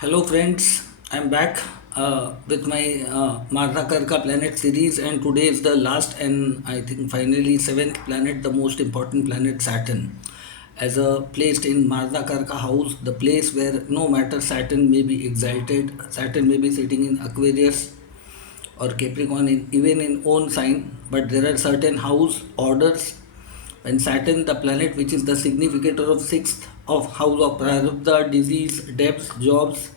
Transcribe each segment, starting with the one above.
Hello friends, I'm back with my Marna Karaka planet series, and today is the last and I think finally seventh planet, the most important planet Saturn. As a placed in Marna Karaka house, the place where no matter Saturn may be exalted, Saturn may be sitting in Aquarius or Capricorn even in own sign, but there are certain house orders when Saturn, the planet which is the significator of sixth of house of Prarabdha, disease, debts, jobs,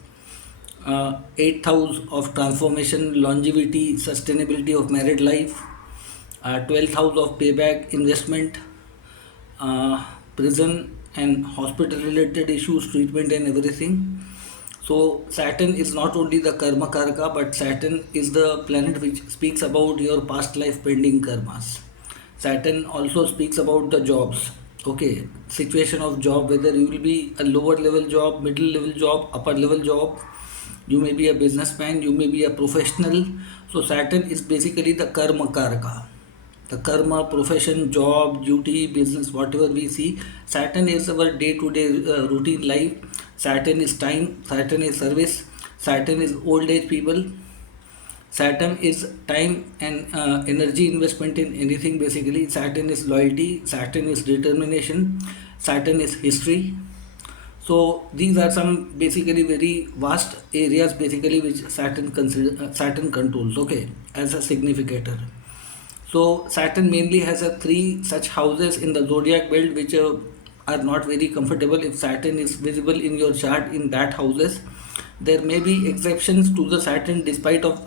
eighth house of transformation, longevity, sustainability of married life, 12th house of payback, investment, prison and hospital related issues, treatment and everything. So Saturn is not only the karma karaka, but Saturn is the planet which speaks about your past life pending karmas. Saturn also speaks about the jobs. Okay, situation of job, whether you will be a lower level job, middle level job, upper level job, you may be a businessman, you may be a professional. So Saturn is basically the karma karaka. The karma, profession, job, duty, business, whatever we see, Saturn is our day-to-day routine life. Saturn is time, Saturn is service, Saturn is old age people, Saturn is time and energy investment in anything basically. Saturn is loyalty, Saturn is determination, Saturn is history. So these are some basically very vast areas basically which Saturn controls, okay, as a significator. So Saturn mainly has a three such houses in the zodiac belt which are not very comfortable if Saturn is visible in your chart in that houses. There may be exceptions to the Saturn despite of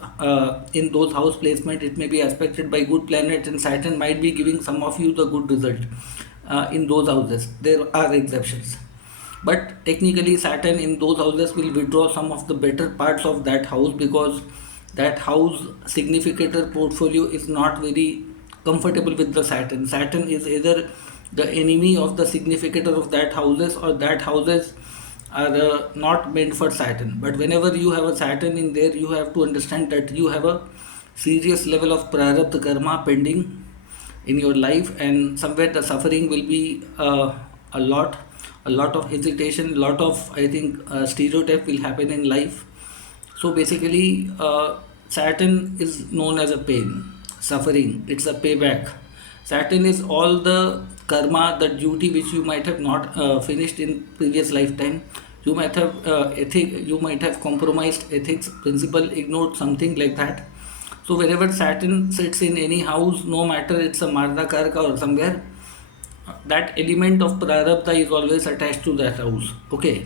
in those house placement it may be aspected by good planet and Saturn might be giving some of you the good result in those houses. There are exceptions. But technically Saturn in those houses will withdraw some of the better parts of that house because that house significator portfolio is not very comfortable with the Saturn. Saturn is either the enemy of the significator of that houses or that houses are not meant for Saturn. But whenever you have a Saturn in there, you have to understand that you have a serious level of prarabdha karma pending in your life, and somewhere the suffering will be a lot, a lot of hesitation, a lot of I think stereotype will happen in life. So basically, Saturn is known as a pain, suffering. It's a payback. Saturn is all the karma, the duty which you might have not finished in previous lifetime. You might have you might have compromised ethics, principle, ignored something like that. So wherever Saturn sits in any house, no matter it's a Marna Karaka or somewhere, that element of prarabdha is always attached to that house. Okay.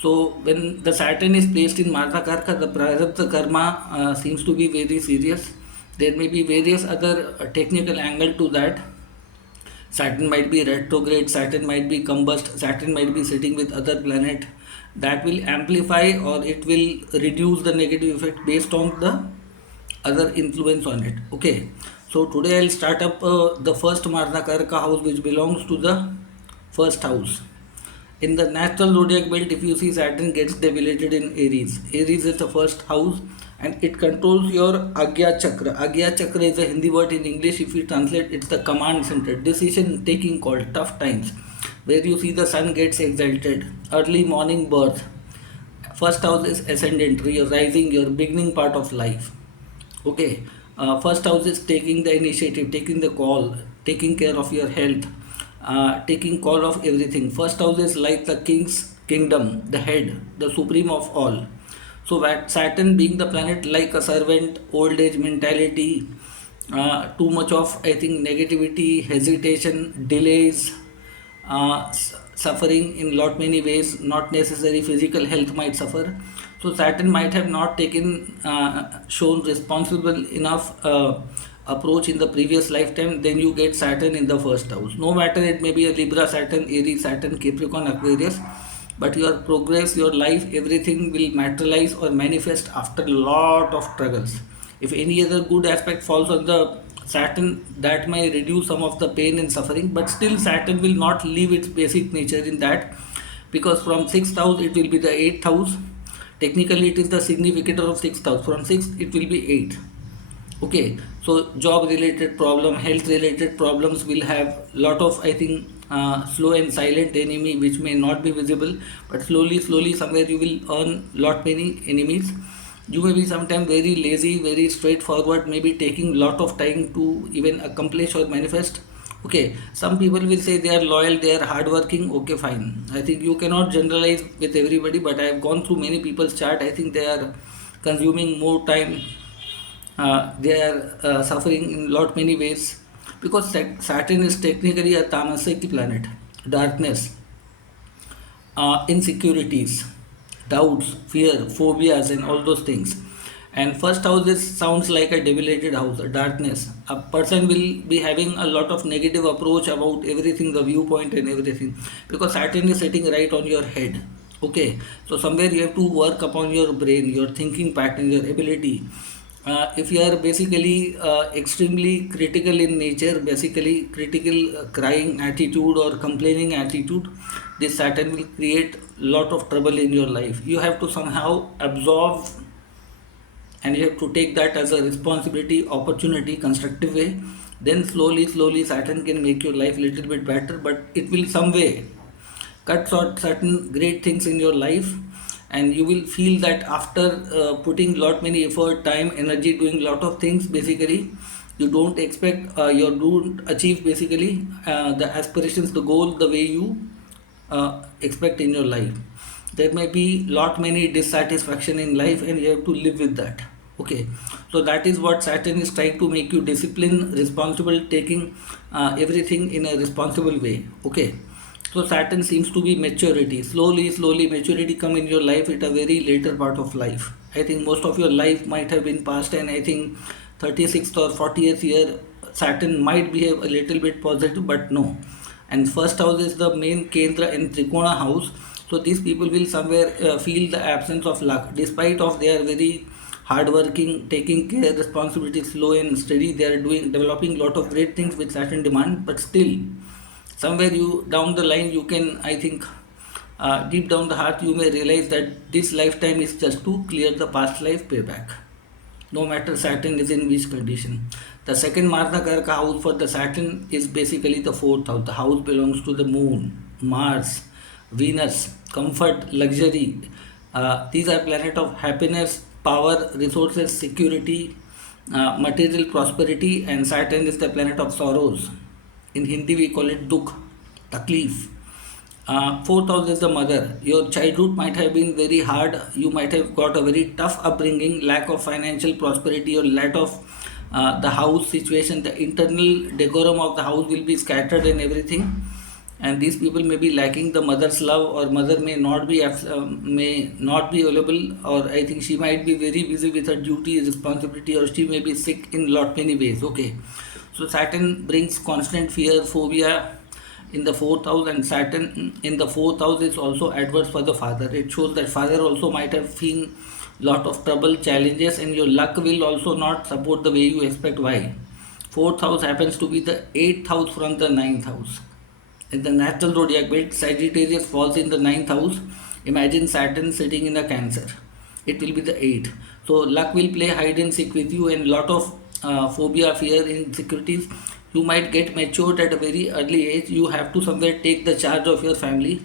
So when the Saturn is placed in Marna Karka, the prarabdha karma seems to be very serious. There may be various other technical angle to that. Saturn might be retrograde, Saturn might be combust, Saturn might be sitting with other planet. That will amplify or it will reduce the negative effect based on the other influence on it. Okay. So today I'll start up the first Marna Karaka house which belongs to the first house. In the natural zodiac belt, if you see Saturn gets debilitated in Aries. Aries is the first house and it controls your Agya Chakra. Agya Chakra is a Hindi word in English. If you translate, it's the command center. Decision taking call, tough times. Where you see the sun gets exalted. Early morning birth. First house is ascendant, your rising, your beginning part of life. Okay. First house is taking the initiative, taking the call, taking care of your health, taking call of everything. First house is like the king's kingdom, the head, the supreme of all. So Saturn being the planet like a servant, old age mentality, too much of I think negativity, hesitation, delays, suffering in lot many ways, not necessary physical health might suffer. So Saturn might have not taken shown responsible enough approach in the previous lifetime. Then you get Saturn in the first house. No matter it may be a Libra Saturn, Aries Saturn, Capricorn, Aquarius, but your progress, your life, everything will materialize or manifest after a lot of struggles. If any other good aspect falls on the Saturn, that may reduce some of the pain and suffering, but still Saturn will not leave its basic nature in that, because from sixth house it will be the eighth house. Technically it is the significator of sixth house. From sixth it will be eight. Okay, so job related problem, health related problems will have lot of I think slow and silent enemy which may not be visible, but slowly somewhere you will earn lot many enemies. You may be sometimes very lazy, very straightforward, maybe taking lot of time to even accomplish or manifest. Okay, some people will say they are loyal, they are hardworking. Okay, fine. I think you cannot generalize with everybody, but I have gone through many people's chart. I think they are consuming more time, they are suffering in lot many ways, because Saturn is technically a tamasic planet, darkness, insecurities, doubts, fear, phobias, and all those things. And first house sounds like a debilitated house, a darkness. A person will be having a lot of negative approach about everything, the viewpoint and everything, because Saturn is sitting right on your head. Okay, so somewhere you have to work upon your brain, your thinking pattern, your ability. If you are basically extremely critical in nature, basically critical crying attitude or complaining attitude, this Saturn will create lot of trouble in your life. You have to somehow absorb, and you have to take that as a responsibility, opportunity, constructive way. Then slowly Saturn can make your life a little bit better, but it will some way cut short certain great things in your life, and you will feel that after putting lot many effort, time, energy, doing lot of things, basically you don't expect, you don't achieve basically the aspirations, the goal, the way you expect in your life. There may be lot many dissatisfaction in life, and you have to live with that. Okay, so that is what Saturn is trying to make you disciplined, responsible, taking everything in a responsible way. Okay, so Saturn seems to be maturity. Slowly maturity come in your life at a very later part of life. I think most of your life might have been past, and I think 36th or 40th year Saturn might behave a little bit positive, but no. And first house is the main Kendra and Trikona house. So these people will somewhere feel the absence of luck, despite of they are very hardworking, taking care, responsibility, slow and steady. They are doing developing lot of great things with Saturn demand, but still somewhere you down the line you can, I think, deep down the heart you may realize that this lifetime is just to clear the past life payback, no matter Saturn is in which condition. The second Marna Karaka house for the Saturn is basically the fourth house. The house belongs to the moon, Mars, Venus, comfort, luxury. These are planet of happiness, power, resources, security, material prosperity, and Saturn is the planet of sorrows. In Hindi we call it dukh, taklif. Fourth house is the mother. Your childhood might have been very hard. You might have got a very tough upbringing, lack of financial prosperity, or lack of the house situation. The internal decorum of the house will be scattered and everything. And these people may be lacking the mother's love, or mother may not be available, or I think she might be very busy with her duty, responsibility, or she may be sick in lot many ways. Okay, so Saturn brings constant fear, phobia in the fourth house, and Saturn in the fourth house is also adverse for the father. It shows that father also might have seen lot of trouble, challenges, and your luck will also not support the way you expect. Why? Fourth house happens to be the eighth house from the ninth house. In the natural zodiac belt, Sagittarius falls in the ninth house. Imagine Saturn sitting in a Cancer. It will be the eighth. So luck will play hide and seek with you, and lot of phobia, fear, insecurities. You might get matured at a very early age. You have to somewhere take the charge of your family.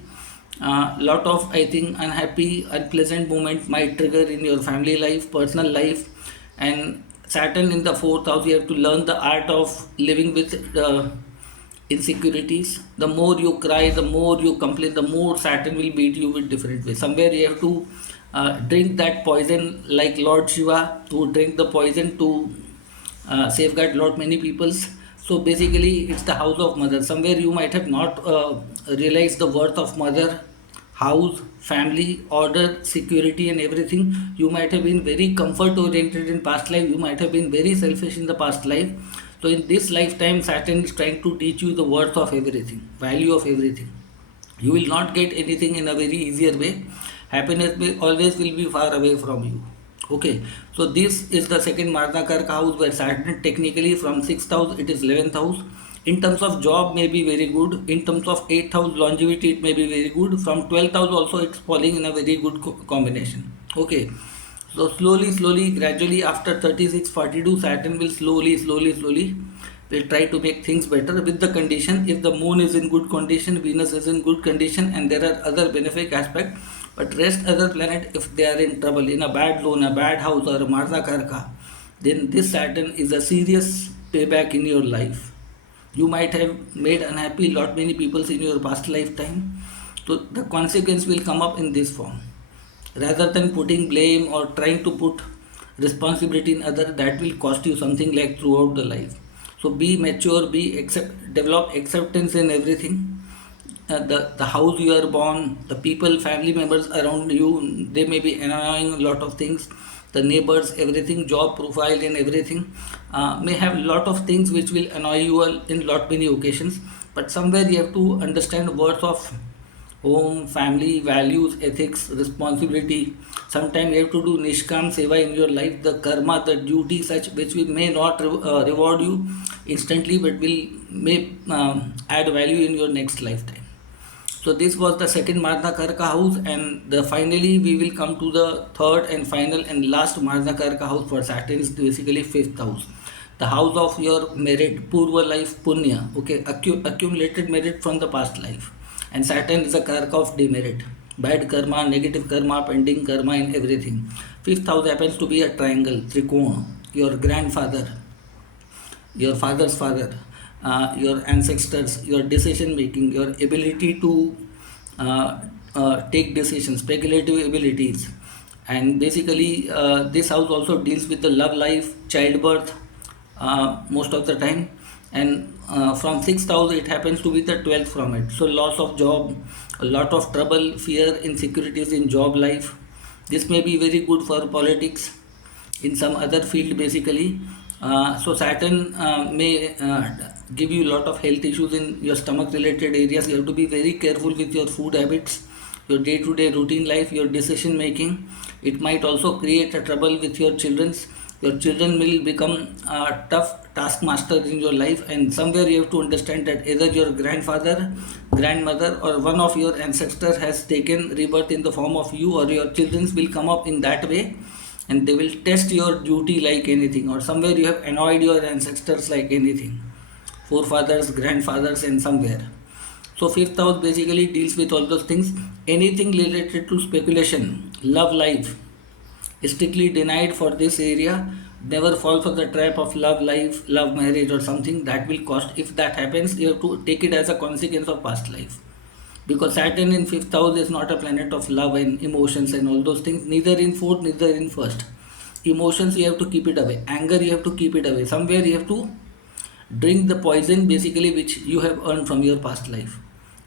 Lot of, I think, unhappy, unpleasant moments might trigger in your family life, personal life, and Saturn in the fourth house. You have to learn the art of living with insecurities. The more you cry, the more you complain, the more Saturn will beat you with different ways. Somewhere you have to drink that poison, like Lord Shiva to drink the poison to safeguard lot many peoples. So basically it's the house of mother. Somewhere you might have not realized the worth of mother, house, family, order, security, and everything. You might have been very comfort oriented in past life. You might have been very selfish in the past life. So in this lifetime, Saturn is trying to teach you the worth of everything, value of everything. You will not get anything in a very easier way. Happiness will always will be far away from you. Okay, so this is the second Marna Karka house, where Saturn technically from 6th house it is 11th house. In terms of job may be very good. In terms of 8th house longevity it may be very good. From 12th house also it's falling in a very good combination. Okay, so slowly, gradually after 36, 42, Saturn will slowly will try to make things better with the condition if the moon is in good condition, Venus is in good condition, and there are other benefic aspects. But rest other planet, if they are in trouble, in a bad zone, a bad house, or a Marna Karaka, then this Saturn is a serious payback in your life. You might have made unhappy lot many people in your past lifetime. So the consequence will come up in this form. Rather than putting blame or trying to put responsibility in other, that will cost you something like throughout the life. So be mature, develop acceptance in everything. The house you are born, the people, family members around you, they may be annoying a lot of things. The neighbors, everything, job profile and everything may have lot of things which will annoy you in lot many occasions. But somewhere you have to understand words of home, family, values, ethics, responsibility. Sometimes you have to do nishkam seva in your life, the karma, the duty, such which we may not reward you instantly, but will may add value in your next lifetime. So this was the second Marna Karaka house, and finally we will come to the third and final and last Marna Karaka house for Saturn is basically fifth house. The house of your merit, Purva life, Punya, okay, accumulated merit from the past life. And Saturn is a Karaka of demerit, bad karma, negative karma, pending karma, and everything. Fifth house happens to be a triangle, Trikona, your grandfather, your father's father, your ancestors, your decision making, your ability to take decisions, speculative abilities. And basically, this house also deals with the love life, childbirth, most of the time. And from sixth house, it happens to be the 12th from it. So, loss of job, a lot of trouble, fear, insecurities in job life. This may be very good for politics in some other field basically. So Saturn may give you a lot of health issues in your stomach related areas. You have to be very careful with your food habits, your day-to-day routine life, your decision making. It might also create a trouble with your children's. Your children will become tough taskmasters in your life, and somewhere you have to understand that either your grandfather, grandmother, or one of your ancestors has taken rebirth in the form of you, or your children will come up in that way, and they will test your duty like anything, or somewhere you have annoyed your ancestors like anything, forefathers, grandfathers, and somewhere. So fifth house basically deals with all those things. Anything related to speculation, love life, strictly denied for this area. Never fall for the trap of love life, love marriage, or something that will cost. If that happens, you have to take it as a consequence of past life. Because Saturn in fifth house is not a planet of love and emotions and all those things, neither in fourth, neither in first. Emotions you have to keep it away, anger you have to keep it away. Somewhere you have to drink the poison basically which you have earned from your past life.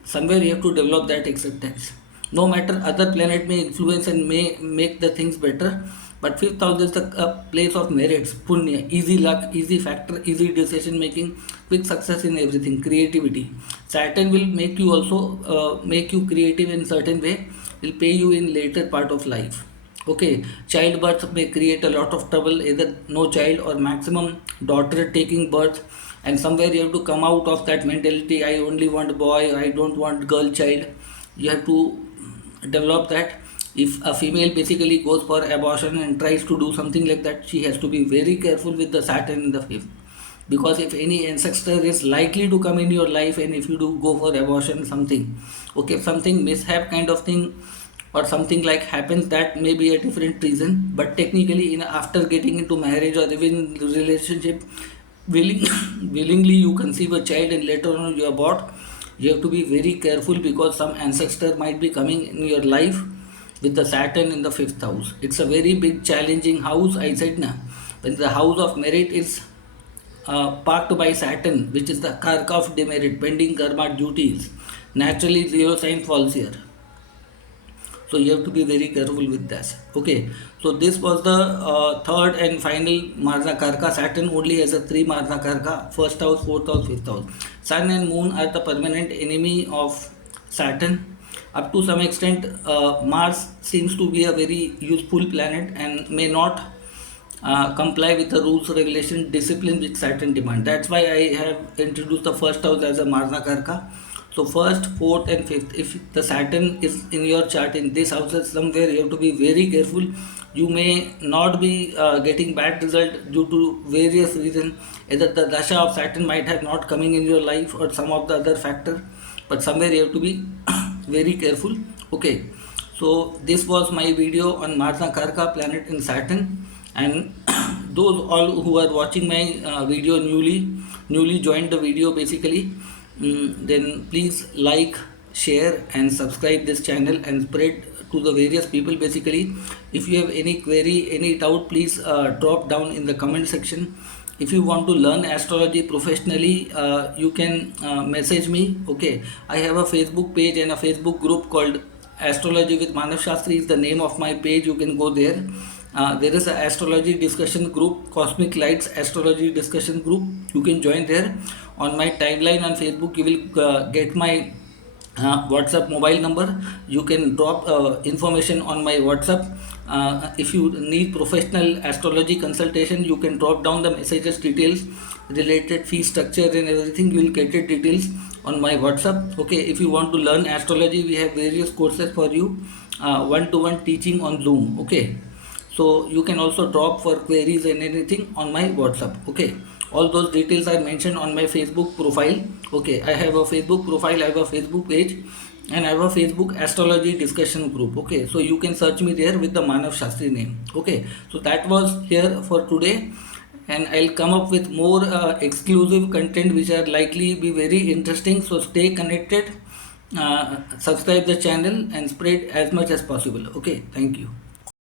Somewhere you have to develop that acceptance. No matter other planet may influence and may make the things better, but fifth house is the place of merits, punya, easy luck, easy factor, easy decision making, quick success in everything, creativity. Saturn will make you also make you creative in certain way, will pay you in later part of life. Okay, childbirth may create a lot of trouble, either no child or maximum daughter taking birth, and somewhere you have to come out of that mentality. I only want boy, I don't want girl child. You have to develop that. If a female basically goes for abortion and tries to do something like that, she has to be very careful with the Saturn in the fifth, because if any ancestor is likely to come in your life, and if you do go for abortion something, okay, something mishap kind of thing or something like happens, that may be a different reason. But technically, in after getting into marriage or even relationship, willingly you conceive a child and later on you abort, you have to be very careful, because some ancestor might be coming in your life with the Saturn in the fifth house. It's a very big challenging house. I said na, when the house of merit is parked by Saturn, which is the Karka of demerit, pending karma duties, naturally zero sign falls here. So you have to be very careful with this. Okay, so this was the third and final Marna Karka. Saturn only has a three Marna Karka: first house, fourth house, fifth house. Sun and Moon are the permanent enemy of Saturn. Up to some extent, Mars seems to be a very useful planet and may not comply with the rules, regulation, discipline which Saturn demand. That's why I have introduced the first house as a Marna Karka. So first, fourth, and fifth, if the Saturn is in your chart in this houses somewhere, you have to be very careful. You may not be getting bad result due to various reasons. Either the dasha of Saturn might have not coming in your life, or some of the other factor, but somewhere you have to be very careful. Okay, so this was my video on Marna Karaka planet in Saturn, and those all who are watching my video newly joined the video basically, then please like, share and subscribe this channel and spread to the various people basically. If you have any query, any doubt, please drop down in the comment section. If you want to learn astrology professionally, you can message me. Okay, I have a Facebook page and a Facebook group called Astrology with Manav Shastri is the name of my page. You can go there. There is an astrology discussion group, Cosmic Lights Astrology Discussion Group. You can join there. On my timeline on Facebook, you will get my WhatsApp mobile number. You can drop information on my WhatsApp. If you need professional astrology consultation, you can drop down the messages details, related fee structure and everything. You will get it details on my WhatsApp. Okay, if you want to learn astrology, we have various courses for you, one-to-one teaching on Zoom. Okay, so you can also drop for queries and anything on my WhatsApp. Okay, all those details are mentioned on my Facebook profile. Okay, I have a Facebook profile, I have a Facebook page, and I have a Facebook astrology discussion group. Okay, so you can search me there with the Manav Shastri name. Okay, so that was here for today, and I'll come up with more exclusive content which are likely be very interesting. So stay connected, subscribe the channel and spread as much as possible. Okay, thank you.